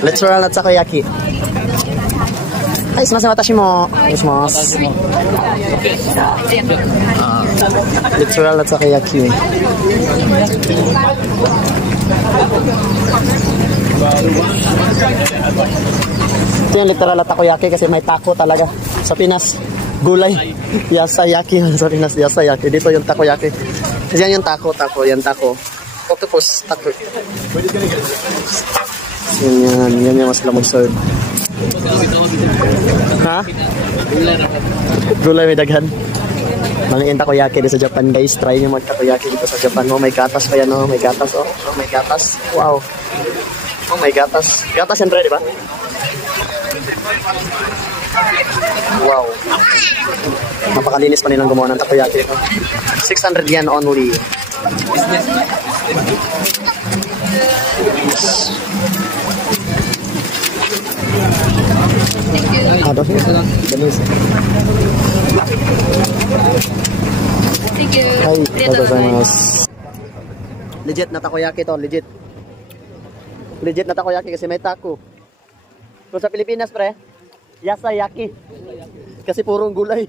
Literal na takoyaki. Ay, sumasen, watashi mo. Oneshimasu. Literal na takoyaki. Ito yung literal na takoyaki kasi may tako talaga. Sa Pinas, gulay. Yasayaki. Sa Pinas, yasayaki. Dito yung takoyaki. Yan yung tako. Yan tako. Octopus, tako. Yan yung mas lang mag-serve. Ha? Gulay may daghan. Maliin takoyaki dito sa Japan, guys. Try nyo mag-takoyaki dito sa Japan. Oh, may gatas pa yan, oh. May gatas, oh. Oh, may gatas. Wow. Oh, may gatas. Gatas yan, di ba? Wow. Napakalinis pa nilang gumawa ng takoyaki. 600 yen only. Thank you. Legit na takoyaki to, legit. Legit na takoyaki kasi may tako. Kung sa Pilipinas, pre, yasayaki. Kasi purong gulay.